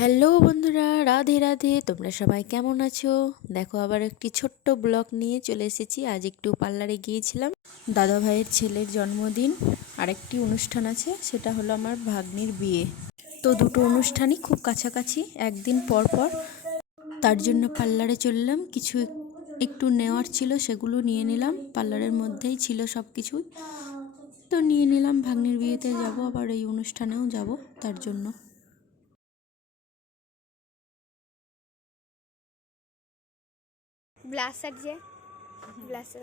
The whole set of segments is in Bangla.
হ্যালো বন্ধুরা, রাধে রাধে, তোমরা সবাই কেমন আছো? দেখো, আবার একটি ছোট্ট ব্লগ নিয়ে চলে এসেছি। আজ একটু পার্লারে গিয়েছিলাম। দাদা ভাইয়ের ছেলের জন্মদিন। আরেকটি অনুষ্ঠান আছে, সেটা হলো আমার ভাগ্নির বিয়ে। তো দুটো অনুষ্ঠানই খুব কাছাকাছি, একদিন পর পর। তার জন্য পার্লারে চললাম, কিছু একটু নেওয়ার ছিল, সেগুলো নিয়ে নিলাম। পার্লারের মধ্যেই ছিল সব কিছুই তো নিয়ে নিলাম, ভাগ্নির বিয়েতে যাব, আবার এই অনুষ্ঠানেও যাব, তার জন্য। ব্লাসার যে ব্লাসার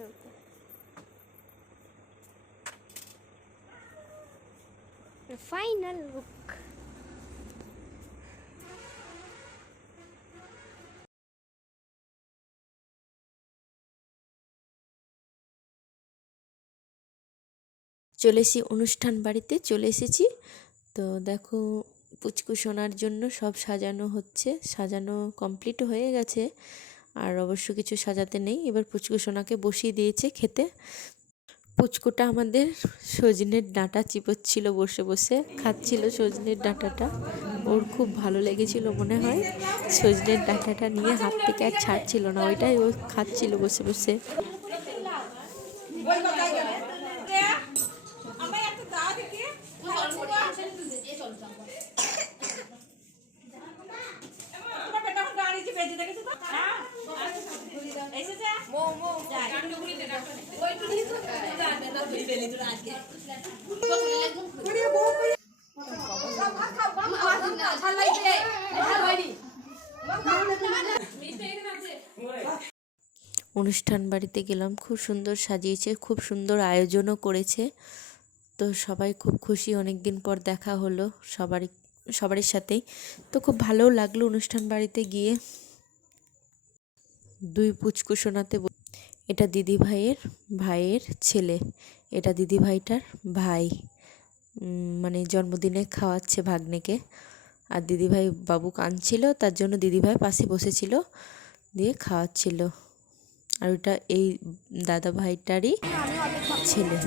ফাইনাল লুক চলে এসেছি অনুষ্ঠান বাড়িতে চলে এসেছি। তো দেখো পুচকু শোনার জন্য সব সাজানো হচ্ছে সাজানো কমপ্লিট হয়ে গেছে। আর অবশ্য কিছু সাজাতে নেই। এবার পুচকু সোনাকে বসিয়ে দিয়েছে খেতে। পুচকুটা আমাদের সজনের ডাঁটা চিপোচ্ছিল, বসে বসে খাচ্ছিল সজনের ডাঁটাটা। ওর খুব ভালো লেগেছিল মনে হয়। সজনের ডাঁটাটা নিয়ে হাত থেকে আর ছাড়ছিল না, ওইটাই ও খাচ্ছিল বসে বসে। অনুষ্ঠান বাড়িতে গেলাম, খুব সুন্দর সাজিয়েছে, খুব সুন্দর আয়োজনও করেছে। তো সবাই খুব খুশি অনেক দিন পর দেখা হলো সবারই সবারই সাথেই। তো খুব ভালোও লাগল অনুষ্ঠান বাড়িতে গিয়ে। দুই পুচকু শোনাতে এটা দিদি ভাইয়ের ভাইয়ের ছেলে। এটা দিদি ভাইটার ভাই মানে জন্মদিনে খাওয়াচ্ছে ভাগ্নেকে। আর দিদিভাই বাবু কাঁদছিল, তার জন্য দিদিভাই পাশে বসেছিল, দিয়ে খাওয়াচ্ছিল। আর ওটা এই দাদা ভাইটারই ছেলে।